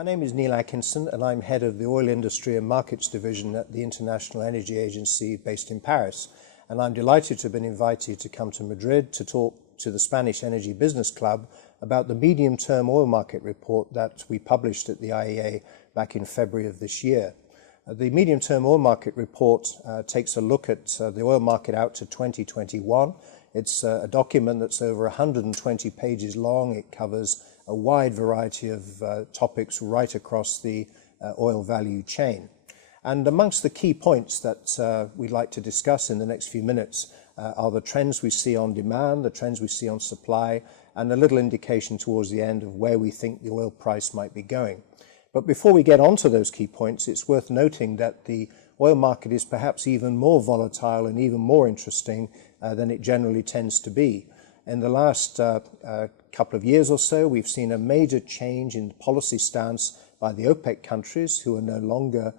My name is Neil Atkinson, and I'm head of the Oil Industry and Markets Division at the International Energy Agency based in Paris. And I'm delighted to have been invited to come to Madrid to talk to the Spanish Energy Business Club about the medium-term oil market report that we published at the IEA back in February of this year. The medium-term oil market report takes a look at the oil market out to 2021. It's a document that's over 120 pages long. It covers a wide variety of topics right across the oil value chain. And amongst the key points that we'd like to discuss in the next few minutes are the trends we see on demand, the trends we see on supply, and a little indication towards the end of where we think the oil price might be going. But before we get onto those key points, it's worth noting that the oil market is perhaps even more volatile and even more interesting than it generally tends to be. In the last couple of years or so, we've seen a major change in the policy stance by the OPEC countries, who are no longer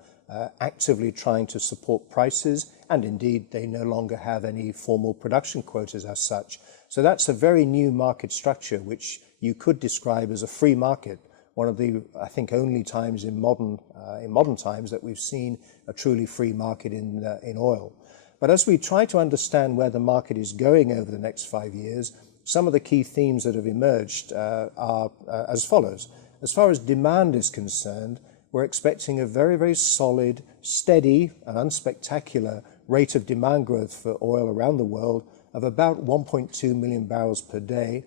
actively trying to support prices, and indeed they no longer have any formal production quotas as such. So that's a very new market structure, which you could describe as a free market. One of the, I think, only times in modern times that we've seen a truly free market in oil. But as we try to understand where the market is going over the next 5 years, some of the key themes that have emerged are as follows. As far as demand is concerned, we're expecting a very, very solid, steady and unspectacular rate of demand growth for oil around the world of about 1.2 million barrels per day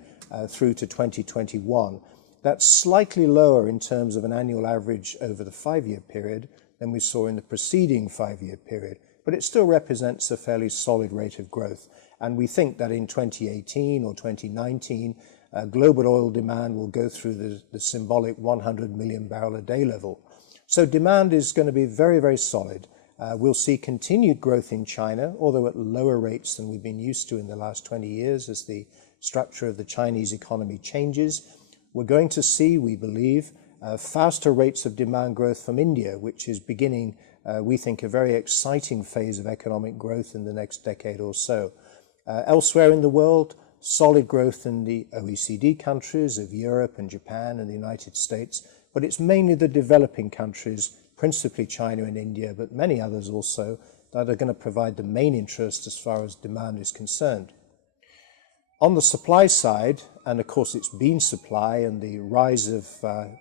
through to 2021. That's slightly lower in terms of an annual average over the 5-year period than we saw in the preceding 5-year period, but it still represents a fairly solid rate of growth. And we think that in 2018 or 2019, global oil demand will go through the symbolic 100 million barrel a day level. So demand is going to be very, very solid. We'll see continued growth in China, although at lower rates than we've been used to in the last 20 years as the structure of the Chinese economy changes. We're going to see, we believe, faster rates of demand growth from India, which is beginning, we think, a very exciting phase of economic growth in the next decade or so. Elsewhere in the world, solid growth in the OECD countries of Europe and Japan and the United States, but it's mainly the developing countries, principally China and India, but many others also, that are going to provide the main interest as far as demand is concerned. On the supply side, and of course it's been supply and the rise of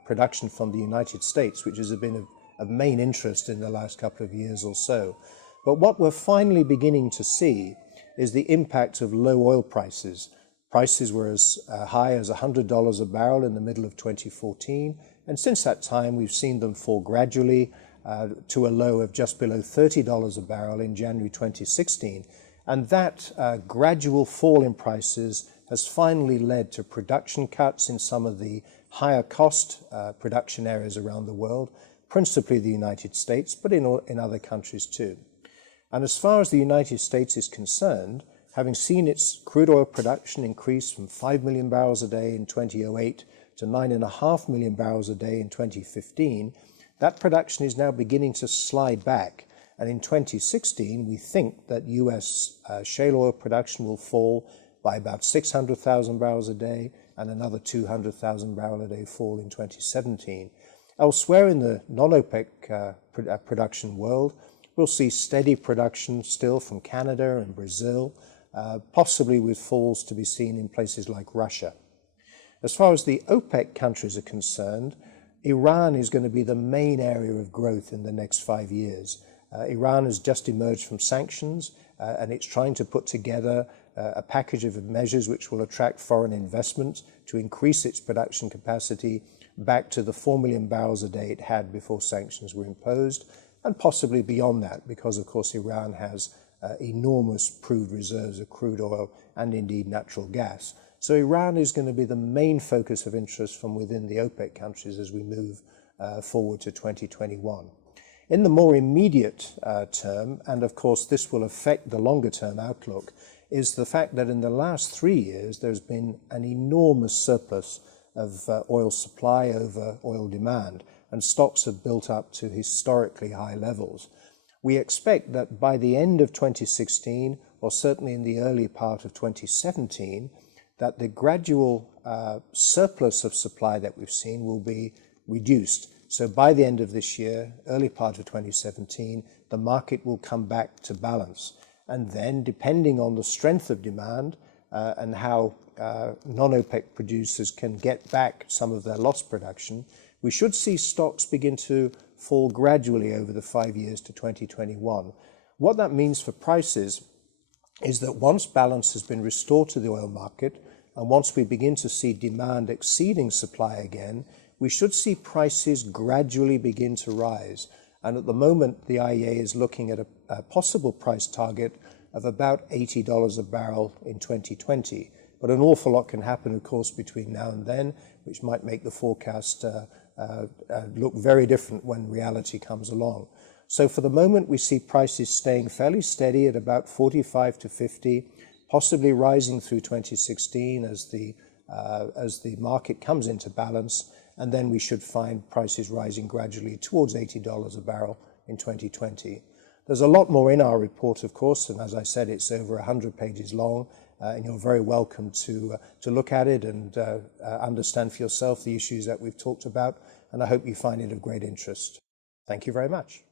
production from the United States, which has been of main interest in the last couple of years or so. But what we're finally beginning to see is the impact of low oil prices. Prices were as high as $100 a barrel in the middle of 2014, and since that time we've seen them fall gradually to a low of just below $30 a barrel in January 2016. And that gradual fall in prices has finally led to production cuts in some of the higher cost production areas around the world, principally the United States, but in other countries too. And as far as the United States is concerned, having seen its crude oil production increase from 5 million barrels a day in 2008 to 9.5 million barrels a day in 2015, that production is now beginning to slide back. And in 2016, we think that US shale oil production will fall by about 600,000 barrels a day and another 200,000 barrel a day fall in 2017. Elsewhere in the non-OPEC production world, we'll see steady production still from Canada and Brazil, possibly with falls to be seen in places like Russia. As far as the OPEC countries are concerned, Iran is going to be the main area of growth in the next 5 years. Iran has just emerged from sanctions and it's trying to put together a package of measures which will attract foreign investment to increase its production capacity back to the 4 million barrels a day it had before sanctions were imposed, and possibly beyond that, because of course Iran has enormous proved reserves of crude oil and indeed natural gas. So Iran is going to be the main focus of interest from within the OPEC countries as we move forward to 2021. In the more immediate term, and of course this will affect the longer term outlook, is the fact that in the last 3 years there's been an enormous surplus of oil supply over oil demand, and stocks have built up to historically high levels. We expect that by the end of 2016, or certainly in the early part of 2017, that the gradual surplus of supply that we've seen will be reduced. So by the end of this year, early part of 2017, the market will come back to balance. And then, depending on the strength of demand and how non-OPEC producers can get back some of their lost production, we should see stocks begin to fall gradually over the 5 years to 2021. What that means for prices is that once balance has been restored to the oil market, and once we begin to see demand exceeding supply again, we should see prices gradually begin to rise. And at the moment, the IEA is looking at a possible price target of about $80 a barrel in 2020. But an awful lot can happen, of course, between now and then, which might make the forecast look very different when reality comes along. So for the moment, we see prices staying fairly steady at about 45 to 50, possibly rising through 2016 as the market comes into balance, and then we should find prices rising gradually towards $80 a barrel in 2020. There's a lot more in our report, of course, and as I said, it's over 100 pages long, and you're very welcome to look at it and understand for yourself the issues that we've talked about, and I hope you find it of great interest. Thank you very much.